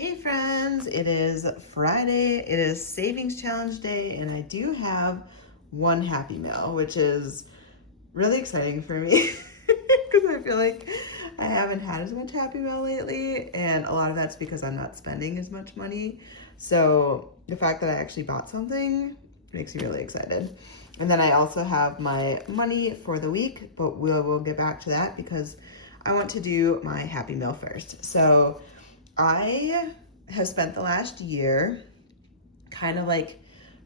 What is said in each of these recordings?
Hey friends, it is Friday, it is Savings Challenge Day, and I do have one Happy Meal, which is really exciting for me because I feel like I haven't had as much Happy Meal lately, and a lot of that's because I'm not spending as much money. So the fact that I actually bought something makes me really excited. And then I also have my money for the week, but we'll get back to that because I want to do my Happy Meal first. So I have spent the last year kind of like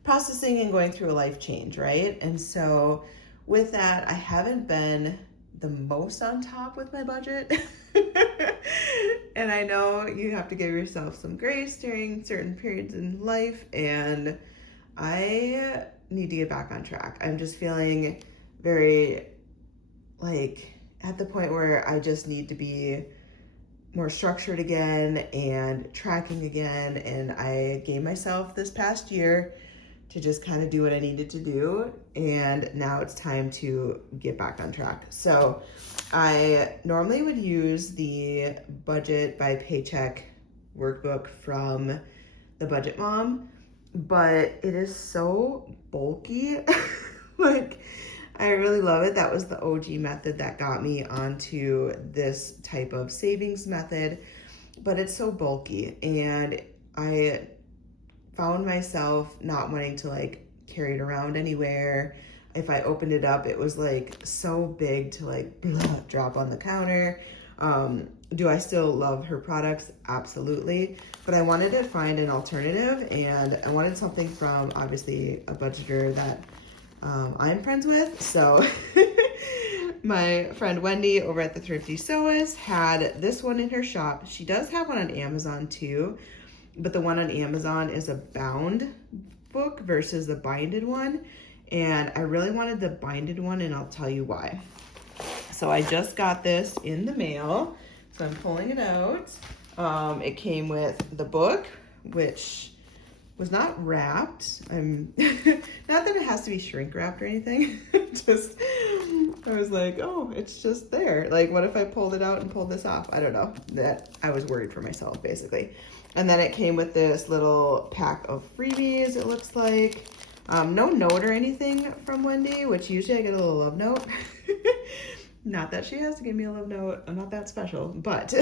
processing and going through a life change, right? And so with that, I haven't been the most on top with my budget. And I know you have to give yourself some grace during certain periods in life, and I need to get back on track. I'm just feeling very like at the point where I just need to be more structured again and tracking again. And I gave myself this past year to just kind of do what I needed to do. And now it's time to get back on track. So I normally would use the budget by paycheck workbook from the Budget Mom, but it is so bulky. Like, I really love it. That was the OG method that got me onto this type of savings method, but it's so bulky, and I found myself not wanting to like carry it around anywhere. If I opened it up, it was like so big to like drop on the counter. Do I still love her products? Absolutely. But I wanted to find an alternative, and I wanted something from obviously a budgeter that I'm friends with. So my friend Wendy over at the Thrifty Sewist had this one in her shop. She does have one on Amazon too, but the one on Amazon is a bound book versus the binded one. And I really wanted the binded one, and I'll tell you why. So I just got this in the mail, so I'm pulling it out. It came with the book, which was not wrapped. Not that it has to be shrink wrapped or anything. Just, I was like, oh, it's just there. Like, what if I pulled it out and pulled this off? I don't know. That I was worried for myself, basically. And then it came with this little pack of freebies, it looks like. No note or anything from Wendy, which usually I get a little love note. Not that she has to give me a love note. I'm not that special, but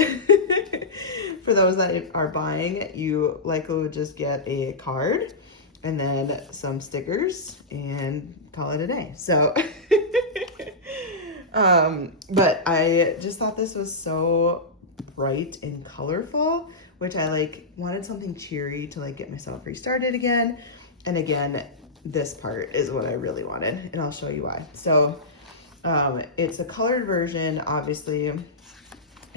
for those that are buying, you likely would just get a card and then some stickers and call it a day. So, but I just thought this was so bright and colorful, which I like wanted something cheery to like get myself restarted again. And again, this part is what I really wanted, and I'll show you why. So, it's a colored version. Obviously,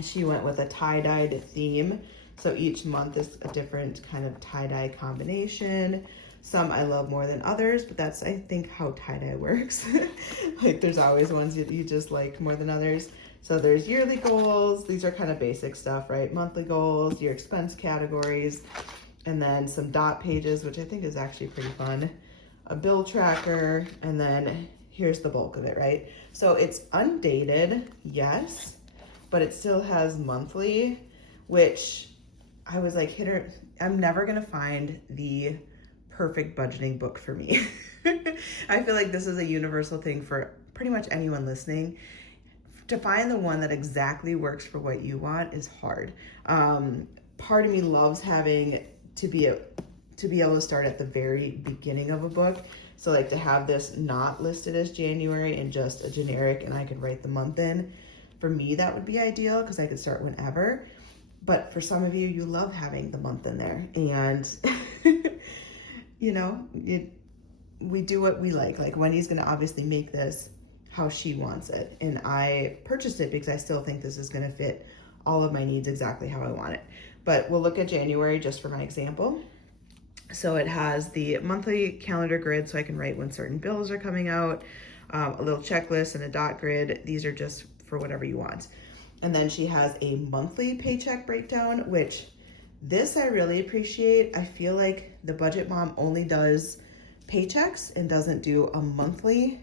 she went with a tie-dyed theme. So each month is a different kind of tie-dye combination. Some I love more than others, but that's, I think, how tie-dye works. Like, there's always ones that you just like more than others. So there's yearly goals. These are kind of basic stuff, right? Monthly goals, your expense categories, and then some dot pages, which I think is actually pretty fun. A bill tracker, and then here's the bulk of it, right? So it's undated, yes, but it still has monthly, which I was like, I'm never gonna find the perfect budgeting book for me. I feel like this is a universal thing for pretty much anyone listening. To find the one that exactly works for what you want is hard. Part of me loves having to be able to start at the very beginning of a book. So like to have this not listed as January and just a generic, and I could write the month in. For me, that would be ideal because I could start whenever. But for some of you, you love having the month in there. And, you know, we do what we like. Like Wendy's going to obviously make this how she wants it. And I purchased it because I still think this is going to fit all of my needs exactly how I want it. But we'll look at January just for my example. So it has the monthly calendar grid, so I can write when certain bills are coming out, a little checklist and a dot grid. These are just for whatever you want. And then she has a monthly paycheck breakdown, which this I really appreciate. I feel like the Budget Mom only does paychecks and doesn't do a monthly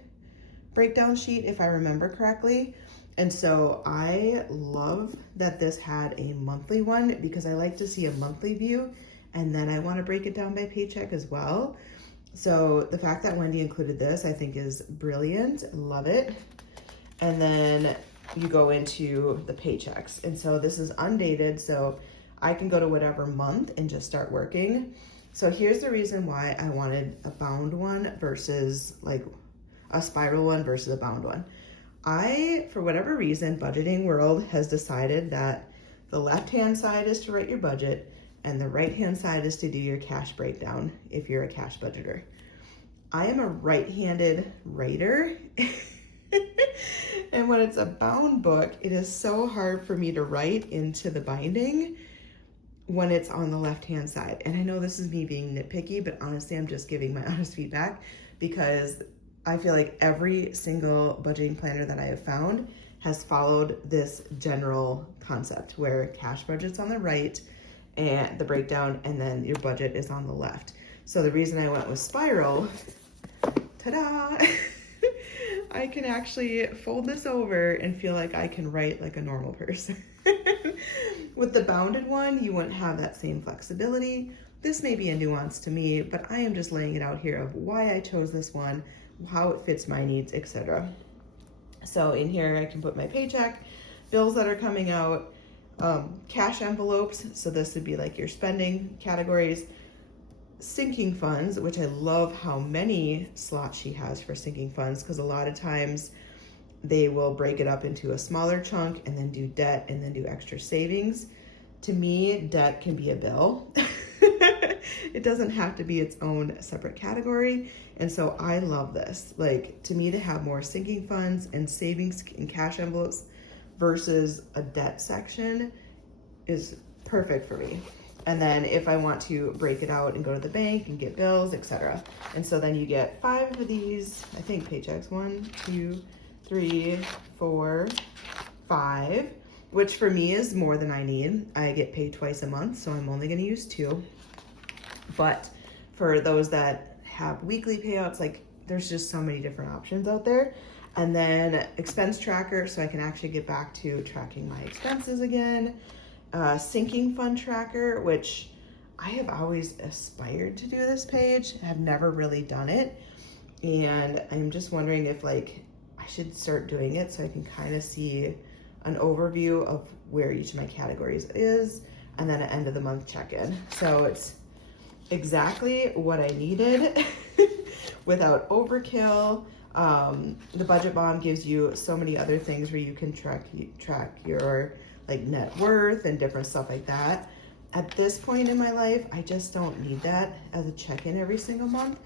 breakdown sheet, if I remember correctly. And so I love that this had a monthly one because I like to see a monthly view, and then I want to break it down by paycheck as well. So the fact that Wendy included this, I think, is brilliant. Love it. And then you go into the paychecks. And so this is undated, so I can go to whatever month and just start working. So here's the reason why I wanted a bound one versus like a spiral one versus a bound one. For whatever reason, Budgeting World has decided that the left-hand side is to write your budget and the right-hand side is to do your cash breakdown if you're a cash budgeter. I am a right-handed writer. And when it's a bound book, it is so hard for me to write into the binding when it's on the left-hand side. And I know this is me being nitpicky, but honestly, I'm just giving my honest feedback because I feel like every single budgeting planner that I have found has followed this general concept where cash budget's on the right and the breakdown, and then your budget is on the left. So the reason I went with spiral, ta-da, I can actually fold this over and feel like I can write like a normal person. With the bounded one, you wouldn't have that same flexibility. This may be a nuance to me, but I am just laying it out here of why I chose this one, how it fits my needs, etc. So in here, I can put my paycheck, bills that are coming out, cash envelopes. So this would be like your spending categories, sinking funds, which I love how many slots she has for sinking funds, because a lot of times they will break it up into a smaller chunk and then do debt and then do extra savings. To me, debt can be a bill. It doesn't have to be its own separate category. And so I love this. Like, to me, to have more sinking funds and savings and cash envelopes versus a debt section is perfect for me. And then if I want to break it out and go to the bank and get bills, etc. And so then you get 5 of these, I think, paychecks. 1, 2, 3, 4, 5, which for me is more than I need. I get paid twice a month, so I'm only going to use 2. But for those that have weekly payouts, like, there's just so many different options out there. And then expense tracker, so I can actually get back to tracking my expenses again. Sinking fund tracker, which I have always aspired to do this page. I have never really done it. And I'm just wondering if like I should start doing it so I can kind of see an overview of where each of my categories is, and then an end of the month check-in. So it's exactly what I needed without overkill. The budget bomb gives you so many other things where you can track your like net worth and different stuff like that. At this point in my life, I just don't need that as a check-in every single month.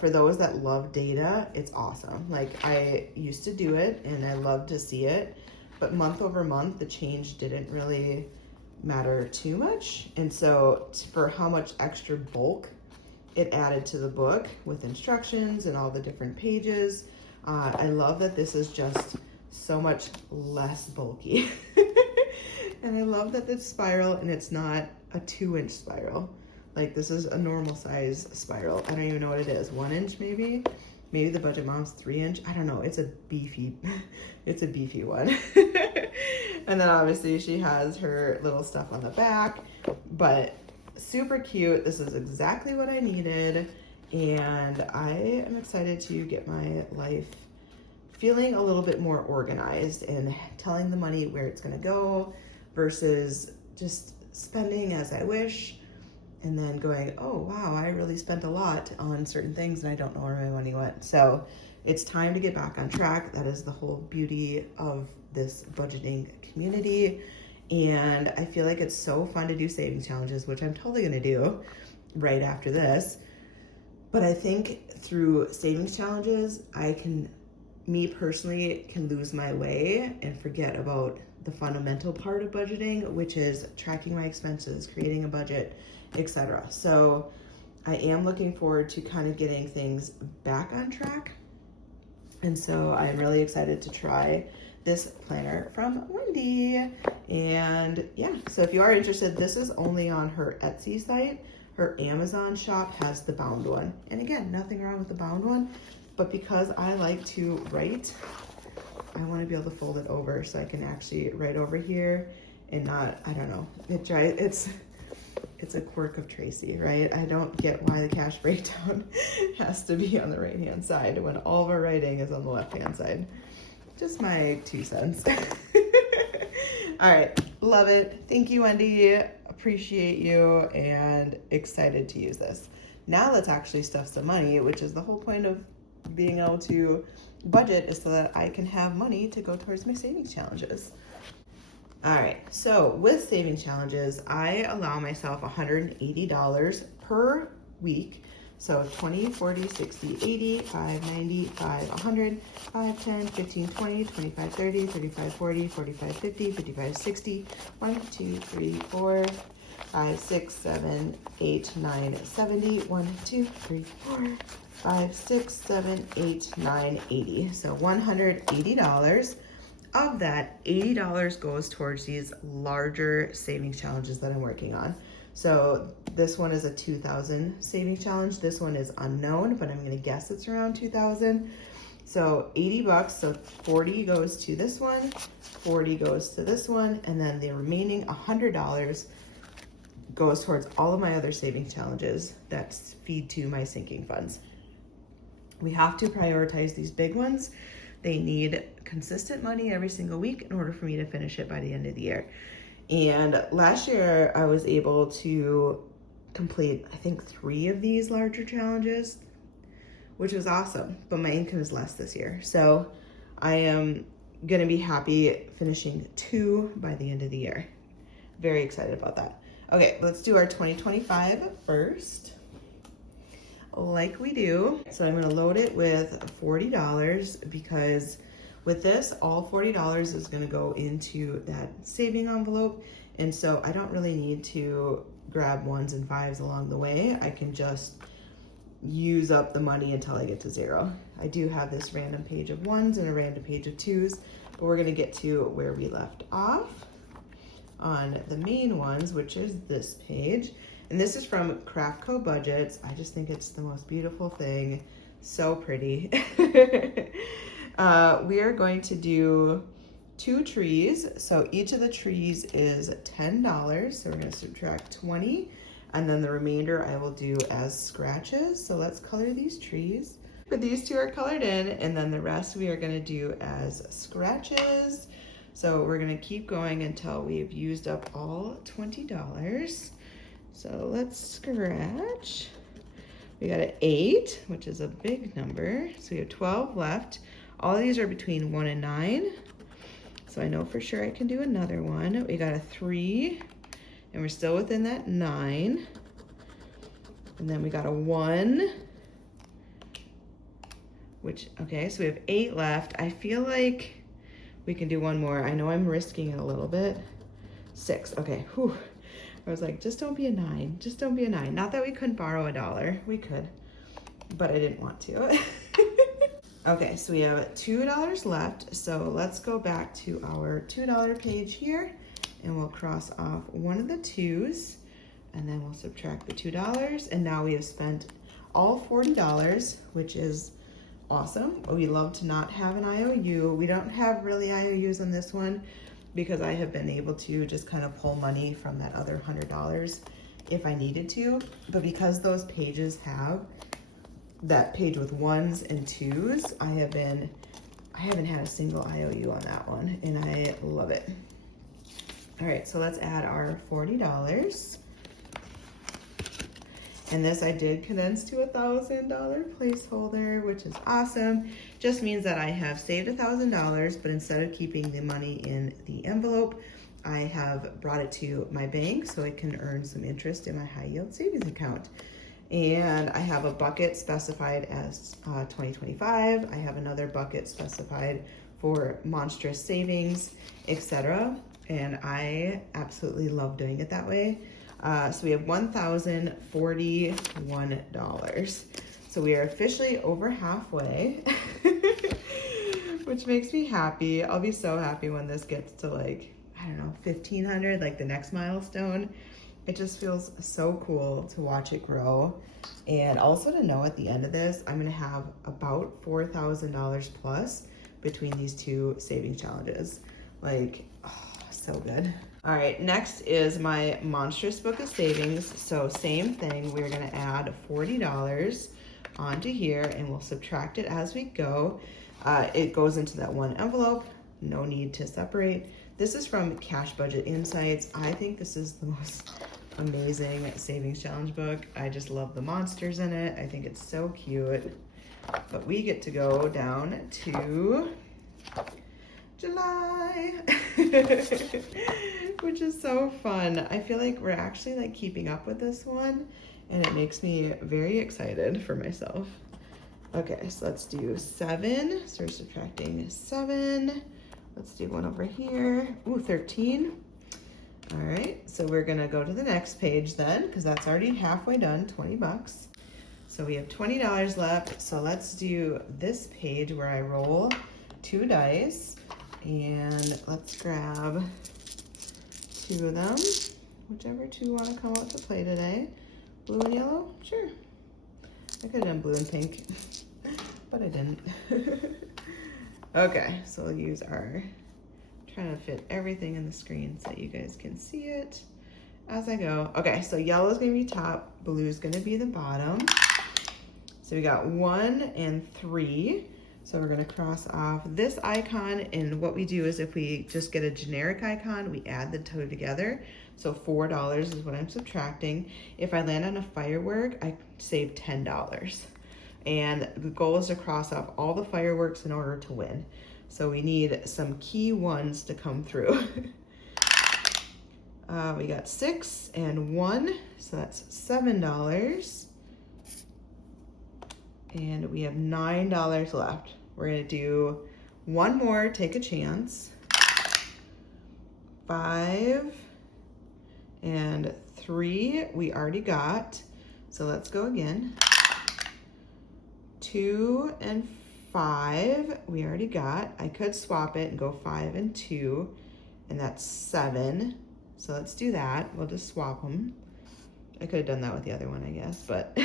For those that love data, it's awesome. Like, I used to do it and I love to see it, but month over month, the change didn't really matter too much. And so for how much extra bulk it added to the book with instructions and all the different pages, I love that this is just so much less bulky. And I love that it's spiral and it's not a 2-inch spiral. Like, this is a normal size spiral. I don't even know what it is. 1 inch maybe? Maybe the budget mom's 3-inch. I don't know. It's a beefy one. And then obviously she has her little stuff on the back, but super cute. This is exactly what I needed. And I am excited to get my life feeling a little bit more organized and telling the money where it's gonna go versus just spending as I wish and then going, oh wow, I really spent a lot on certain things and I don't know where my money went. So it's time to get back on track. That is the whole beauty of this budgeting community. And I feel like it's so fun to do savings challenges, which I'm totally gonna do right after this. But I think through savings challenges, me personally can lose my way and forget about the fundamental part of budgeting, which is tracking my expenses, creating a budget, etc. So I am looking forward to kind of getting things back on track. And so I'm really excited to try this planner from Wendy. And yeah, so if you are interested, this is only on her Etsy site. Her Amazon shop has the bound one. And again, nothing wrong with the bound one, but because I like to write, I want to be able to fold it over so I can actually write over here and not, I don't know, it's a quirk of Tracy, right? I don't get why the cash breakdown has to be on the right-hand side when all of our writing is on the left-hand side. Just my 2 cents. All right, love it. Thank you, Wendy. Appreciate you and excited to use this. Now let's actually stuff some money, which is the whole point of being able to budget, is so that I can have money to go towards my savings challenges. All right, so with saving challenges, I allow myself $180 per week. So 20, 40, 60, 80, 5, 90, 5, 100, 5, 10, 15, 20, 25, 30, 35, 40, 45, 50, 55, 60, 1, 2, 3, 4, 5, 6, 7, 8, 9, 70, 1, 2, 3, 4, 5, 6, 7, 8, 9, 80. So $180. Of that, $80 goes towards these larger savings challenges that I'm working on. So this one is a 2,000 savings challenge. This one is unknown, but I'm gonna guess it's around 2,000. So 80 bucks, so 40 goes to this one, 40 goes to this one, and then the remaining $100 goes towards all of my other savings challenges that feed to my sinking funds. We have to prioritize these big ones. They need consistent money every single week in order for me to finish it by the end of the year. And last year I was able to complete, I think, 3 of these larger challenges, which was awesome, but my income is less this year. So I am gonna be happy finishing 2 by the end of the year. Very excited about that. Okay, let's do our 2025 first, like we do. So I'm gonna load it with $40 because with this, all $40 is gonna go into that saving envelope. And so I don't really need to grab 1s and 5s along the way. I can just use up the money until I get to 0. I do have this random page of 1s and a random page of 2s, but we're gonna get to where we left off on the main ones, which is this page. And this is from Craft Co Budgets. I just think it's the most beautiful thing. So pretty. We are going to do 2 trees. So each of the trees is $10. So we're gonna subtract 20. And then the remainder I will do as scratches. So let's color these trees. But these 2 are colored in, and then the rest we are gonna do as scratches. So we're gonna keep going until we've used up all $20. So let's scratch. We got an 8, which is a big number. So we have 12 left. All of these are between 1 and 9. So I know for sure I can do another one. We got a 3, and we're still within that 9. And then we got a 1, which, okay, so we have 8 left. I feel like we can do 1 more. I know I'm risking it a little bit. 6, okay, whew. I was like, just don't be a 9, just don't be a 9. Not that we couldn't borrow $1, we could, but I didn't want to. Okay, so we have $2 left. So let's go back to our $2 page here, and we'll cross off one of the 2s, and then we'll subtract the $2. And now we have spent all $40, which is awesome. We love to not have an IOU. We don't have really IOUs on this one because I have been able to just kind of pull money from that other $100 if I needed to. But because those pages have that page with 1s and 2s, I haven't had a single IOU on that one, and I love it. All right, so let's add our $40. And this I did condense to a $1,000 placeholder, which is awesome. Just means that I have saved $1,000, but instead of keeping the money in the envelope, I have brought it to my bank so it can earn some interest in my high yield savings account. And I have a bucket specified as 2025. I have another bucket specified for Monstrous savings, etc. And I absolutely love doing it that way. So we have $1,041. So we are officially over halfway, which makes me happy. I'll be so happy when this gets to, like, I don't know, 1,500, like the next milestone. It just feels so cool to watch it grow. And also to know at the end of this, I'm gonna have about $4,000 plus between these two savings challenges. Like, oh, so good. All right, next is my Monstrous Book of Savings. So same thing, we're gonna add $40 onto here and we'll subtract it as we go. It goes into that one envelope, no need to separate. This is from Cash Budget Insights. I think this is the most amazing savings challenge book. I just love the monsters in it. I think it's so cute. But we get to go down to July, which is so fun. I feel like we're actually like keeping up with this one and it makes me very excited for myself. Okay, so let's do 7. So we're subtracting 7. Let's do one over here. Ooh, 13. All right, so we're gonna go to the next page then, because that's already halfway done, 20 bucks. So we have $20 left. So let's do this page where I roll 2 dice and let's grab 2 of them, whichever 2 want to come out to play today. Blue and yellow, sure. I could have done blue and pink, but I didn't. Okay, so we'll use our, trying to fit everything in the screen so you guys can see it as I go. Okay, so yellow is gonna be top, blue is gonna be the bottom. So we got 1 and 3. So we're gonna cross off this icon, and what we do is if we just get a generic icon, we add the two together. So $4 is what I'm subtracting. If I land on a firework, I save $10. And the goal is to cross off all the fireworks in order to win. So we need some key ones to come through. We got 6 and 1, so that's $7. And we have $9 left. We're gonna do one more, take a chance. 5 and 3, we already got. So let's go again. 2 and 5, we already got. I could swap it and go 5 and 2, and that's 7. So let's do that. We'll just swap them. I could have done that with the other one, I guess, but.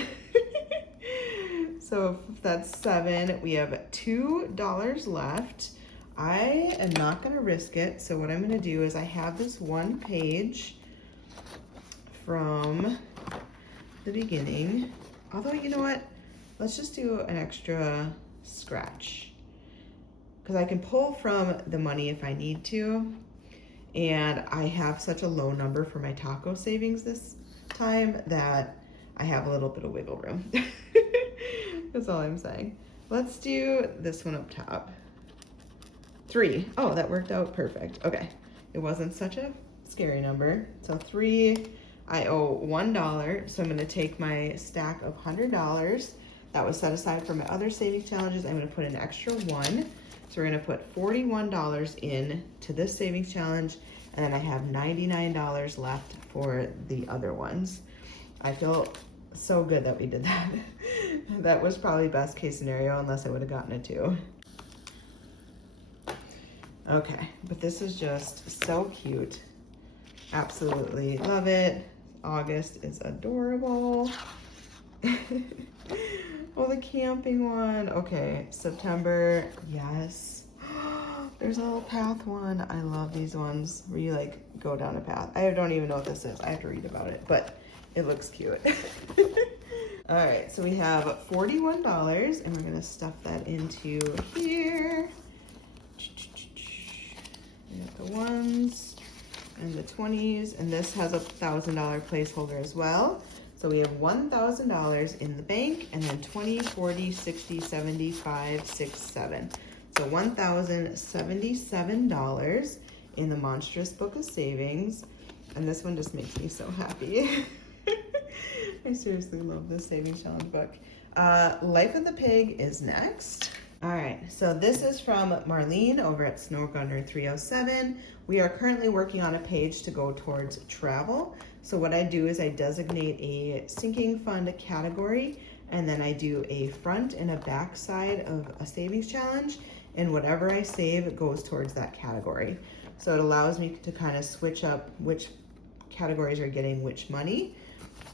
So if that's 7, we have $2 left. I am not gonna risk it. So what I'm gonna do is I have this one page from the beginning. Although, you know what? Let's just do an extra scratch, because I can pull from the money if I need to. And I have such a low number for my taco savings this time that I have a little bit of wiggle room. That's all I'm saying. Let's do this one up top. 3. Oh, that worked out perfect. Okay, it wasn't such a scary number. So 3, I owe $1. So I'm gonna take my stack of $100 that was set aside for my other saving challenges. I'm gonna put an extra 1. So we're gonna put $41 in to this savings challenge, and then I have $99 left for the other ones. I feel so good that we did that. That was probably best case scenario, unless I would have gotten a 2. Okay, but this is just so cute. Absolutely love it. August is adorable. Oh, the camping one. Okay, September, yes. There's a little path one. I love these ones where you like go down a path. I don't even know what this is. I have to read about it, but it looks cute. All right, so we have $41 and we're gonna stuff that into here. We got the 1s and the 20s, and this has a $1,000 placeholder as well. So we have $1,000 in the bank, and then 20, 40, 60, 75, 6, 7. So $1,077 in the Monstrous Book of Savings. And this one just makes me so happy. I seriously love this savings challenge book. Life of the Pig is next. All right, so this is from Marlene over at Snowgunner 307. We are currently working on a page to go towards travel. So what I do is I designate a sinking fund category, and then I do a front and a back side of a savings challenge, and whatever I save goes towards that category. So it allows me to kind of switch up which categories are getting which money,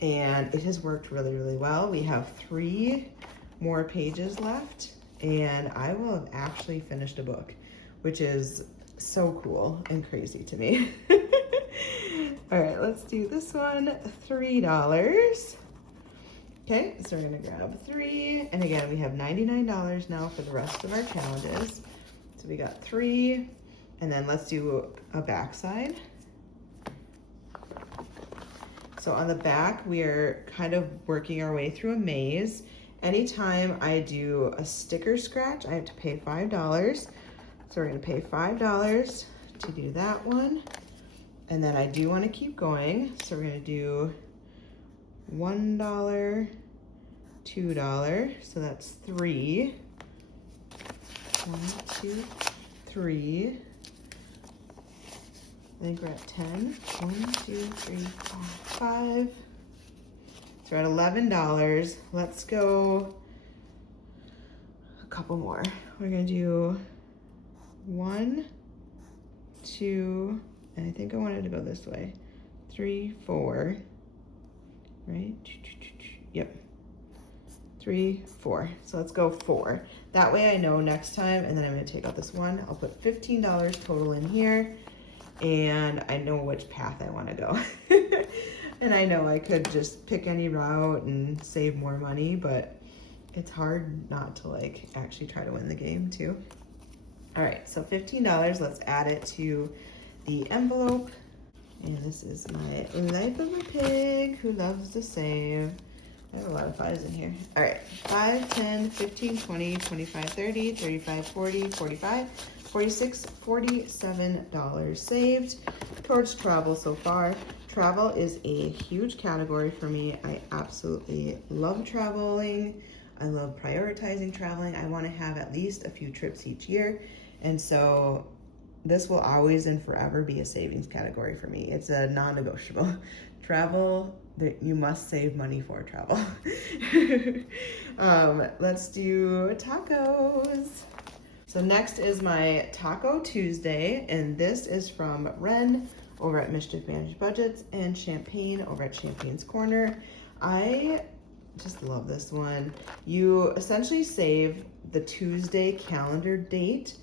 and it has worked really, really well. We have 3 more pages left, and I will have actually finished a book, which is so cool and crazy to me. All right, let's do this one, $3. Okay, so we're gonna grab 3, and again, we have $99 now for the rest of our challenges. So we got 3, and then let's do a backside. So on the back, we are kind of working our way through a maze. Anytime I do a sticker scratch, I have to pay $5. So we're gonna pay $5 to do that one. And then I do wanna keep going. So we're gonna do $1, $2, so that's 3. 1, 2, 3. I think we're at 10. 1, 2, 3, 4, 5. So we're at $11. Let's go a couple more. We're gonna do 1, 2, and I think I wanted to go this way. 3, 4, right? Yep. 3, 4. So let's go 4. That way I know next time, and then I'm gonna take out this one. I'll put $15 total in here, and I know which path I wanna go. And I know I could just pick any route and save more money, but it's hard not to like actually try to win the game too. All right, so $15, let's add it to the envelope. And this is my life of a pig who loves to save. I have a lot of 5s in here. All right, 5, 10, 15, 20, 25, 30, 35, 40, 45, 46, $47 saved towards travel so far. Travel is a huge category for me. I absolutely love traveling. I love prioritizing traveling. I want to have at least a few trips each year. And so this will always and forever be a savings category for me. It's a non-negotiable. Travel, that you must save money for travel. Let's do tacos. So next is my Taco Tuesday, and this is from Ren over at Mischief Managed Budgets and Champagne over at Champagne's Corner. I just love this one. You essentially save the Tuesday calendar date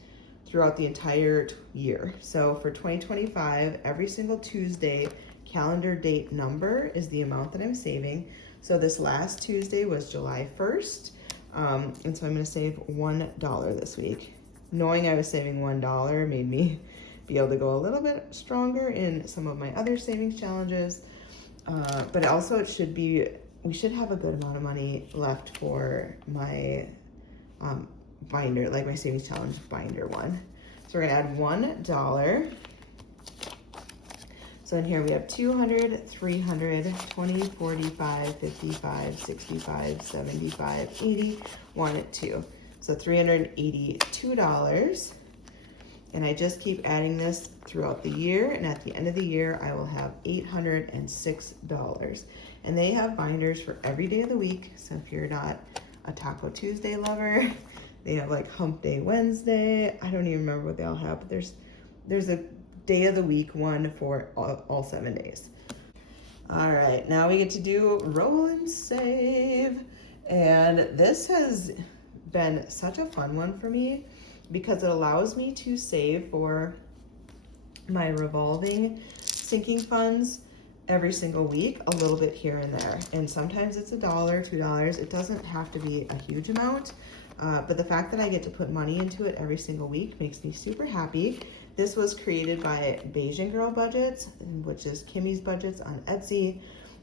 throughout the entire year. So for 2025, every single Tuesday calendar date number is the amount that I'm saving. So this last Tuesday was July 1st. And so I'm gonna save $1 this week. Knowing I was saving $1 made me be able to go a little bit stronger in some of my other savings challenges. But also we should have a good amount of money left for my binder, like my savings challenge binder one. So we're gonna add $1. So in here we have 200, 300, 20, 45, 55, 65, 75, 80, 1 at 2. So $382. And I just keep adding this throughout the year, and at the end of the year, I will have $806. And they have binders for every day of the week. So if you're not a Taco Tuesday lover, they have like Hump Day Wednesday. I don't even remember what they all have, but there's a day of the week one for all 7 days. All right, now we get to do roll and save. And this has been such a fun one for me because it allows me to save for my revolving sinking funds every single week, a little bit here and there. And sometimes it's $1, $2. It doesn't have to be a huge amount, but the fact that I get to put money into it every single week makes me super happy. This was created by Bayesian Girl Budgets, which is Kimmy's Budgets on Etsy,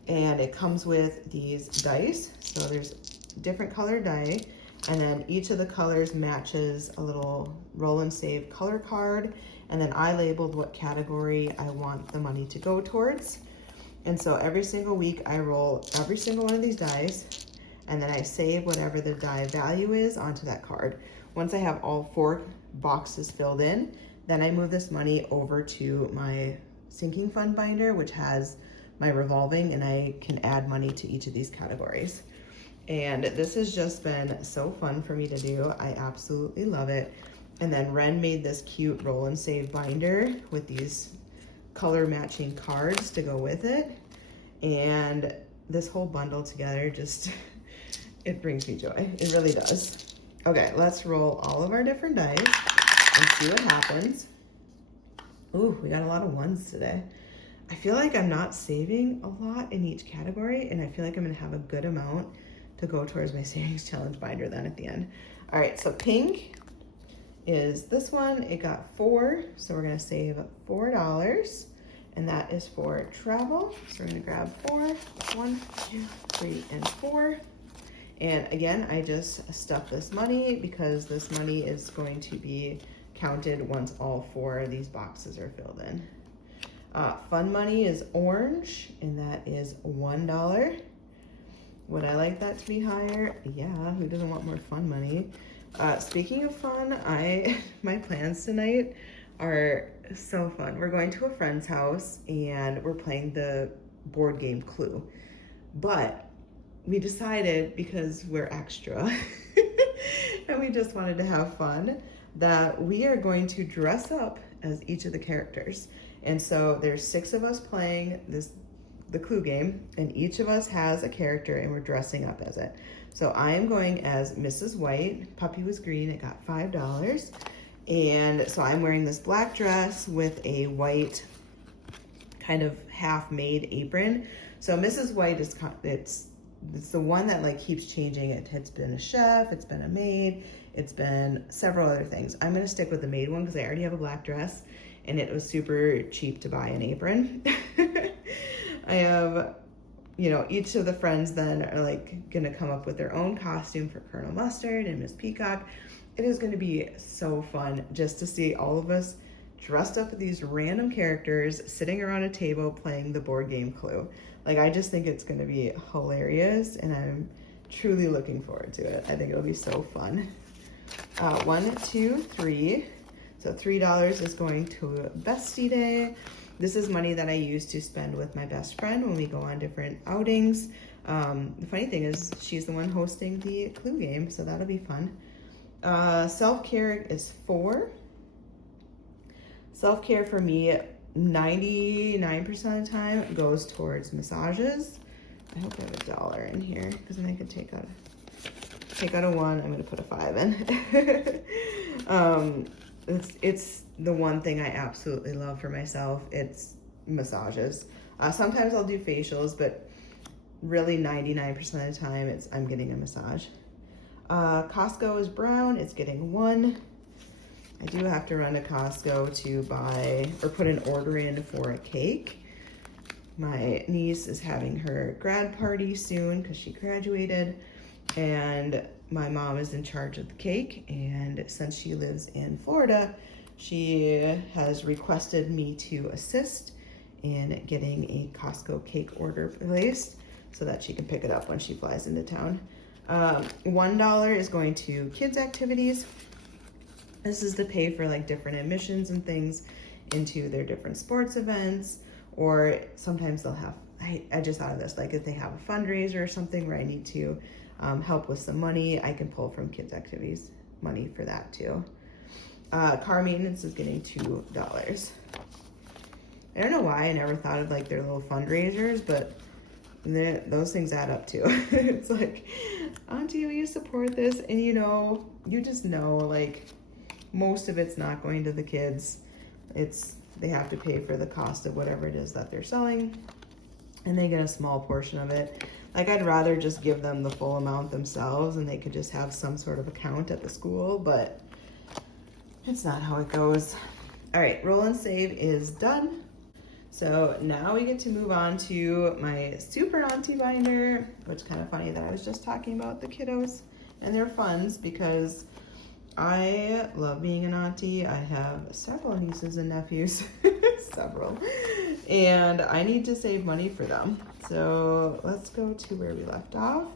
and it comes with these dice. So there's different colored die, and then each of the colors matches a little roll and save color card, and then I labeled what category I want the money to go towards. And so every single week I roll every single one of these dice, and then I save whatever the die value is onto that card. Once I have all 4 boxes filled in, then I move this money over to my sinking fund binder, which has my revolving, and I can add money to each of these categories. And this has just been so fun for me to do. I absolutely love it. And then Ren made this cute roll and save binder with these color matching cards to go with it. And this whole bundle together just, it brings me joy. It really does. Okay, let's roll all of our different dice and see what happens. Ooh, we got a lot of ones today. I feel like I'm not saving a lot in each category, and I feel like I'm gonna have a good amount to go towards my savings challenge binder then at the end. All right, so pink is this one. It got 4, so we're gonna save $4, and that is for travel. So we're gonna grab 4, 1, 2, 3, and 4. And again, I just stuffed this money because this money is going to be counted once all 4 of these boxes are filled in. Fun money is orange, and that is $1. Would I like that to be higher? Yeah, who doesn't want more fun money? Speaking of fun, my plans tonight are so fun. We're going to a friend's house and we're playing the board game Clue. But we decided, because we're extra and we just wanted to have fun, that we are going to dress up as each of the characters. And so there's 6 of us playing the Clue game, and each of us has a character and we're dressing up as it. So I am going as Mrs. White. Puppy was green, it got $5. And so I'm wearing this black dress with a white kind of half-made apron. So Mrs. White is, it's the one that like keeps changing. It's been a chef, it's been a maid, it's been several other things. I'm gonna stick with the maid one because I already have a black dress and it was super cheap to buy an apron. I have, each of the friends then are like gonna come up with their own costume for Colonel Mustard and Miss Peacock. It is gonna be so fun just to see all of us dressed up with these random characters sitting around a table playing the board game Clue. Like, I just think it's gonna be hilarious and I'm truly looking forward to it. I think it'll be so fun. 1, 2, 3. So $3 is going to Bestie Day. This is money that I use to spend with my best friend when we go on different outings. The funny thing is she's the one hosting the Clue game, so that'll be fun. Self-care is 4. Self-care for me, 99% of the time goes towards massages. I hope I have $1 in here because then I could take out a 1. I'm gonna put a 5 in. It's the one thing I absolutely love for myself. It's massages. Sometimes I'll do facials, but really 99% of the time I'm getting a massage. Costco is brown. It's getting 1. I do have to run to Costco to buy or put an order in for a cake. My niece is having her grad party soon because she graduated, and my mom is in charge of the cake, and since she lives in Florida, she has requested me to assist in getting a Costco cake order placed so that she can pick it up when she flies into town. $1 is going to kids activities. This is to pay for like different admissions and things into their different sports events, or sometimes they'll have, I just thought of this, like if they have a fundraiser or something where I need to help with some money, I can pull from kids activities money for that too. Car maintenance is getting $2. I don't know why I never thought of like their little fundraisers, but those things add up too. It's like, Auntie, will you support this? And you just know like most of it's not going to the kids. They have to pay for the cost of whatever it is that they're selling, and they get a small portion of it. Like, I'd rather just give them the full amount themselves and they could just have some sort of account at the school, but it's not how it goes. All right, roll and save is done. So now we get to move on to my Super Auntie binder, which is kind of funny that I was just talking about the kiddos and their funds because I love being an auntie. I have several nieces and nephews, several, and I need to save money for them. So let's go to where we left off.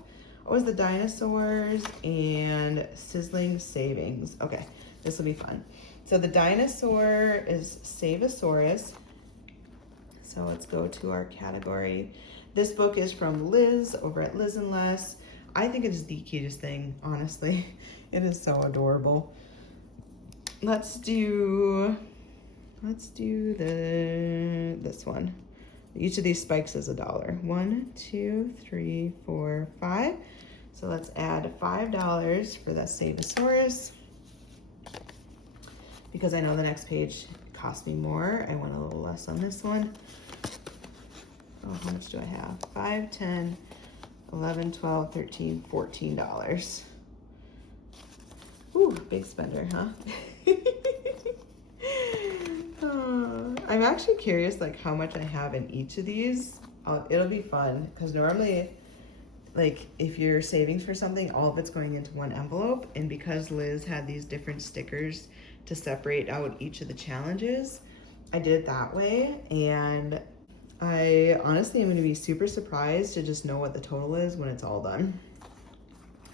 It was the dinosaurs and sizzling savings. Okay, this will be fun. So the dinosaur is Save-a-saurus. So let's go to our category. This book is from Liz over at Liz and Less. I think it is the cutest thing, honestly. It is so adorable. Let's do this one. Each of these spikes is $1. 1, 2, 3, 4, 5. So let's add $5 for that Savosaurus, because I know the next page cost me more. I went a little less on this one. Oh, how much do I have? 5, 10, 11, 12, 13, $14. Ooh, big spender, huh? I'm actually curious like how much I have in each of these. It'll be fun because normally like if you're savings for something, all of it's going into one envelope, and because Liz had these different stickers to separate out each of the challenges, I did it that way. And I honestly am going to be super surprised to just know what the total is when it's all done.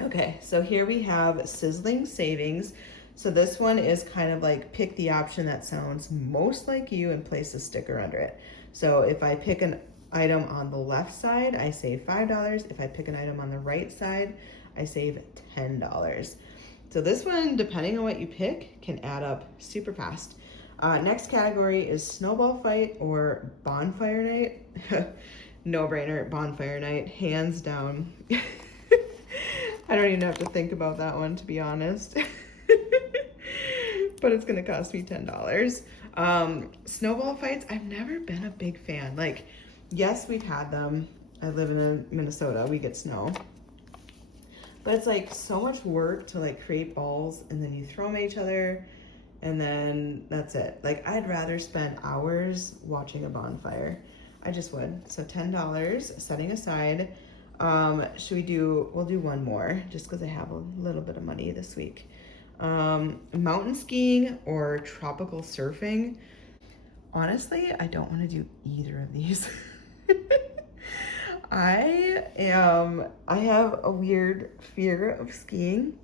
Okay, so here we have Sizzling Savings. So this one is kind of like pick the option that sounds most like you and place a sticker under it. So if I pick an item on the left side, I save $5. If I pick an item on the right side, I save $10. So this one, depending on what you pick, can add up super fast. Next category is Snowball Fight or Bonfire Night. No brainer, Bonfire Night, hands down. I don't even have to think about that one, to be honest. But it's gonna cost me $10. Snowball fights, I've never been a big fan. Like, yes, we've had them. I live in Minnesota, we get snow. But it's like so much work to like create balls and then you throw them at each other and then that's it. Like, I'd rather spend hours watching a bonfire. I just would. So $10, setting aside. We'll do one more just because I have a little bit of money this week. Mountain skiing or tropical surfing. Honestly, I don't want to do either of these. I have a weird fear of skiing.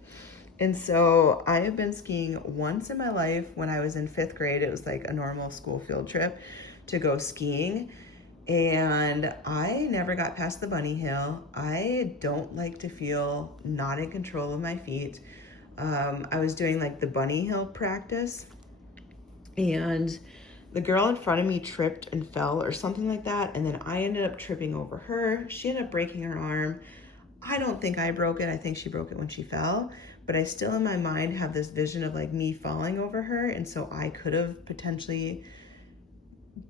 And so I have been skiing once in my life when I was in 5th grade. It was like a normal school field trip to go skiing. And I never got past the bunny hill. I don't like to feel not in control of my feet. I was doing like the bunny hill practice and the girl in front of me tripped and fell or something like that. And then I ended up tripping over her. She ended up breaking her arm. I don't think I broke it. I think she broke it when she fell. But I still in my mind have this vision of like me falling over her. And so I could have potentially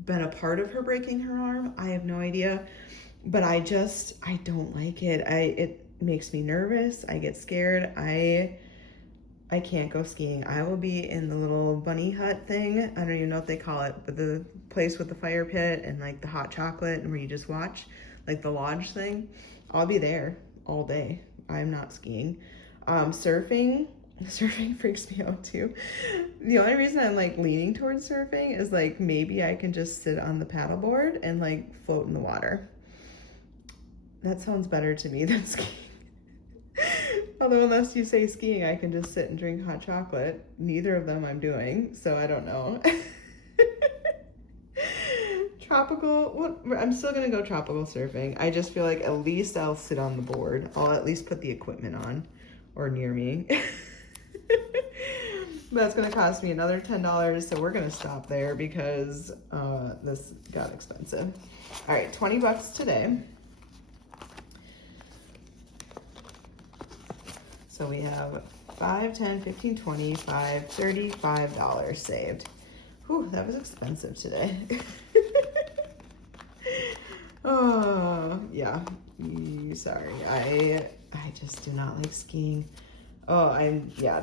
been a part of her breaking her arm. I have no idea. But I don't like it. It makes me nervous. I get scared. I can't go skiing. I will be in the little bunny hut thing. I don't even know what they call it, but the place with the fire pit and like the hot chocolate and where you just watch, like the lodge thing. I'll be there all day. I'm not skiing. Surfing freaks me out too. The only reason I'm like leaning towards surfing is like maybe I can just sit on the paddleboard and like float in the water. That sounds better to me than skiing. Although unless you say skiing, I can just sit and drink hot chocolate. Neither of them I'm doing, so I don't know. Tropical, I'm still gonna go tropical surfing. I just feel like at least I'll sit on the board. I'll at least put the equipment on or near me. But that's gonna cost me another $10, so we're gonna stop there because this got expensive. All right, $20 today. So we have 5, 10, 15, 25, $35 saved. Whew, that was expensive today. Oh, yeah. Sorry. I just do not like skiing. Oh,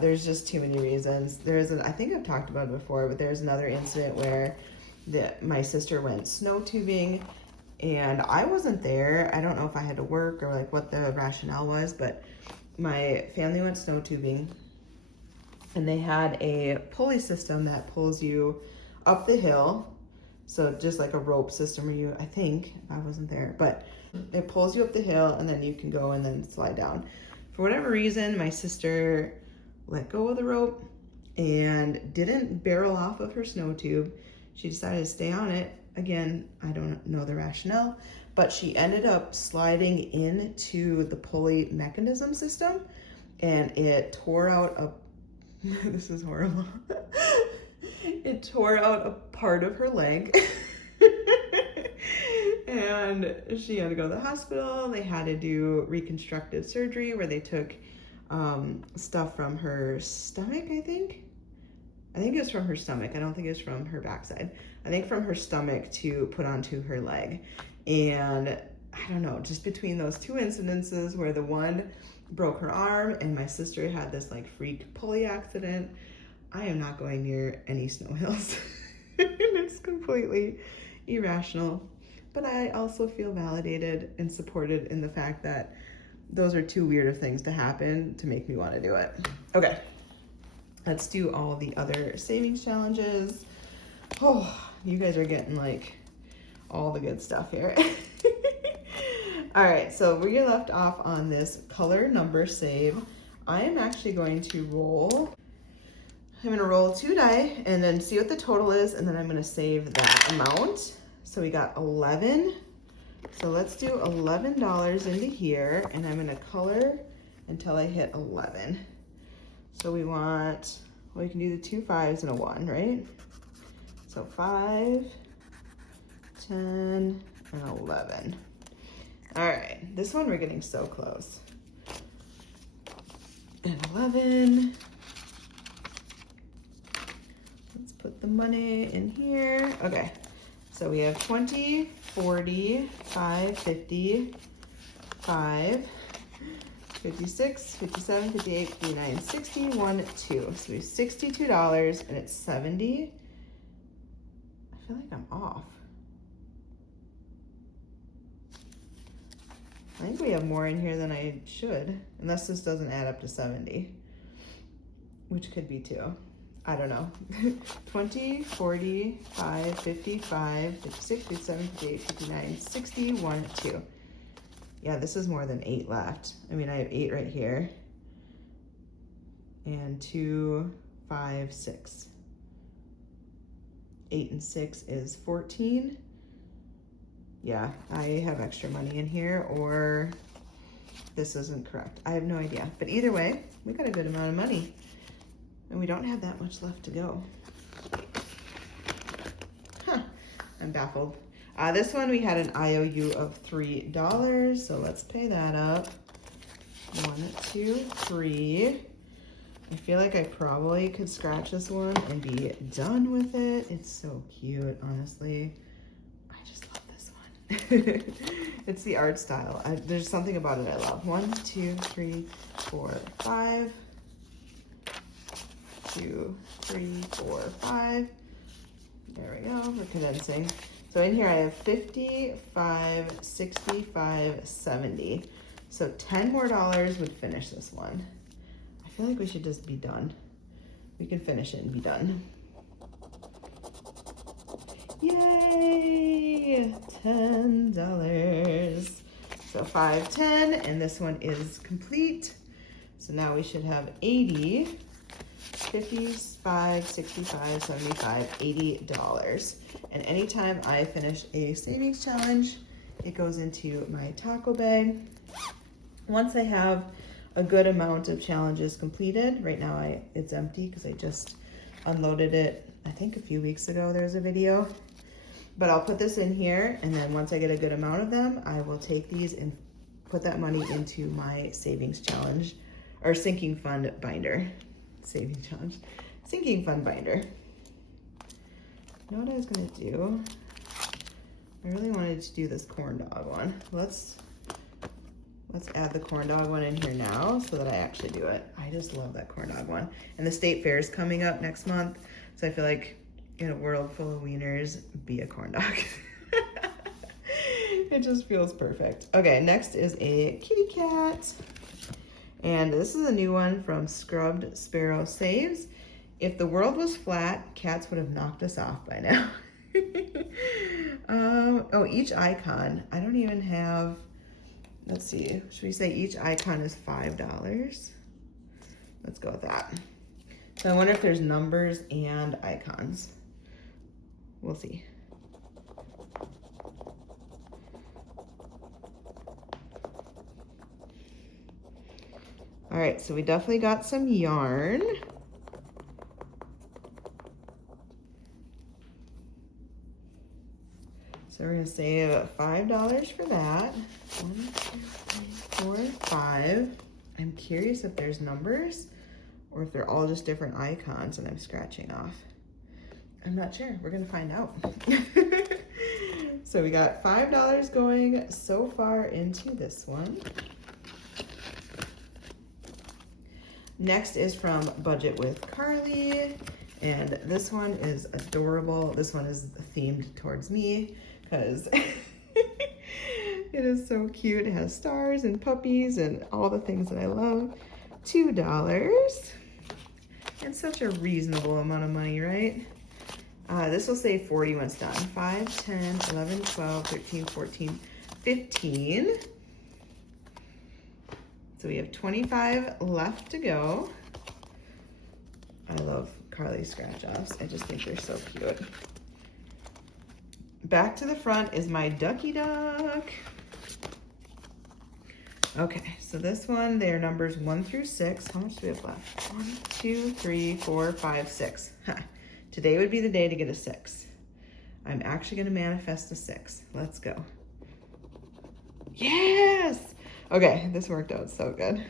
there's just too many reasons. I think I've talked about it before, but there's another incident where my sister went snow tubing and I wasn't there. I don't know if I had to work or like what the rationale was, but my family went snow tubing and they had a pulley system that pulls you up the hill. So just like a rope system where I think, if I wasn't there, but it pulls you up the hill and then you can go and then slide down. For whatever reason, my sister let go of the rope and didn't barrel off of her snow tube. She decided to stay on it. Again, I don't know the rationale, but she ended up sliding into the pulley mechanism system and it tore out this is horrible. It tore out a part of her leg. And she had to go to the hospital. They had to do reconstructive surgery where they took stuff from her stomach, I think. I think it was from her stomach. I don't think it was from her backside. I think from her stomach to put onto her leg. And I don't know, just between those two incidences where the one broke her arm and my sister had this like freak pulley accident, I am not going near any snow hills. It's completely irrational. But I also feel validated and supported in the fact that those are too weird of things to happen to make me want to do it. Okay, let's do all the other savings challenges. Oh, you guys are getting like all the good stuff here. All right, so we left off on this color number save. I am actually going to roll. I'm gonna roll 2 die and then see what the total is, and then I'm gonna save that amount. So we got 11. So let's do $11 into here, and I'm gonna color until I hit 11. So we want, well, you can do the 2 5s and a 1, right? So 5, 10, and 11. All right, this one we're getting so close. And 11. Let's put the money in here. Okay, so we have 20, 40, 5, 50, 5, 56, 57, 58, 59, 60, 1, 2. So we have $62 and it's 70. I feel like I'm off. I think we have more in here than I should, unless this doesn't add up to 70, which could be too. I don't know. 20, 40, 5, 55, 56, 57, 58, 59, 60, 1, 2. Yeah, this is more than 8 left. I mean, I have 8 right here. And 2, 5, 6. 8 and 6 is 14. Yeah, I have extra money in here, or this isn't correct. I have no idea. But either way, we got a good amount of money. And we don't have that much left to go. Huh, I'm baffled. This one we had an IOU of $3, so let's pay that up. 1, 2, 3. I feel like I probably could scratch this one and be done with it. It's so cute, honestly. I just love this one. It's the art style. There's something about it I love. 1, 2, 3, 4, 5. 2, 3, 4, 5. There we go, we're condensing. So in here I have 55, 65, 70. So $10 more would finish this one. I feel like we should just be done. We can finish it and be done. Yay, $10. So 5, 10, and this one is complete. So now we should have 80. 55, 65, 75, $80. And anytime I finish a savings challenge, it goes into my taco bag. Once I have a good amount of challenges completed, right now it's empty because I just unloaded it, I think a few weeks ago there's a video. But I'll put this in here, and then once I get a good amount of them, I will take these and put that money into my savings challenge, or sinking fund binder. Saving challenge, sinking fund binder. You know what I was gonna do? I really wanted to do this corn dog one. Let's add the corn dog one in here now so that I actually do it. I just love that corn dog one. And the state fair is coming up next month, so I feel like in a world full of wieners, be a corn dog. It just feels perfect. Okay, next is a kitty cat. And this is a new one from Scrubbed Sparrow Saves. If the world was flat, cats would have knocked us off by now. Oh, each icon. I don't even have, let's see. Should we say each icon is $5? Let's go with that. So I wonder if there's numbers and icons. We'll see. All right, so we definitely got some yarn. So So we're gonna save $5 for that. 1, 2, 3, 4, 5. I'm curious if there's numbers or if they're all just different icons and I'm scratching off. I'm not sure. We're gonna find out. So we got $5 going so far into this one. Next is from Budget with Carly, and this one is adorable. This one is themed towards me because it is so cute. It has stars and puppies and all the things that I love. $2, and such a reasonable amount of money, right? This will say 40 when it's done. 5, 10, 11, 12, 13, 14, 15. So we have 25 left to go. I love Carly's scratch offs. I just think they're so cute. Back to the front is my ducky duck. Okay, so this one, they are numbers 1 through 6. How much do we have left? 1, 2, 3, 4, 5, 6. Huh. Today would be the day to get a 6. I'm actually gonna manifest a 6. Let's go. Yes! Okay, this worked out so good.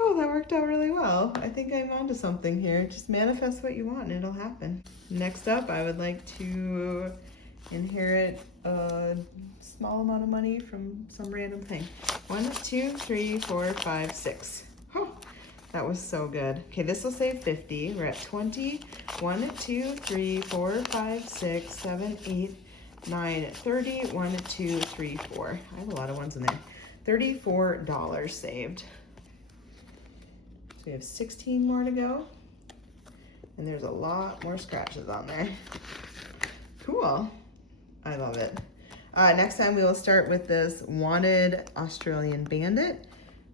Oh, that worked out really well. I think I'm onto something here. Just manifest what you want and it'll happen. Next up, I would like to inherit a small amount of money from some random thing. 1, 2, 3, 4, 5, 6. Oh, that was so good. Okay, this will say 50. We're at 20. 1, 2, 3, 4, 5, 6, 7, 8, 9, 30. 1, 2, 3, 4. I have a lot of ones in there. $34 saved. So we have 16 more to go. And there's a lot more scratches on there. Cool. I love it. Next time we will start with this Wanted Australian Bandit.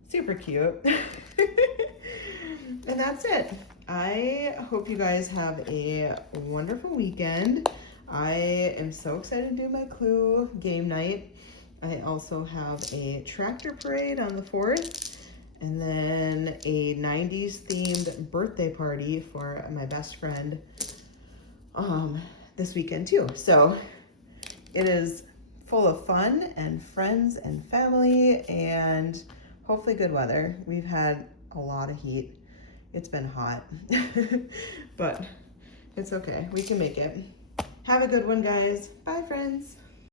Super cute. And that's it. I hope you guys have a wonderful weekend. I am so excited to do my Clue game night. I also have a tractor parade on the 4th, and then a 90s themed birthday party for my best friend this weekend too. So it is full of fun and friends and family and hopefully good weather. We've had a lot of heat. It's been hot, but it's okay. We can make it. Have a good one, guys. Bye, friends.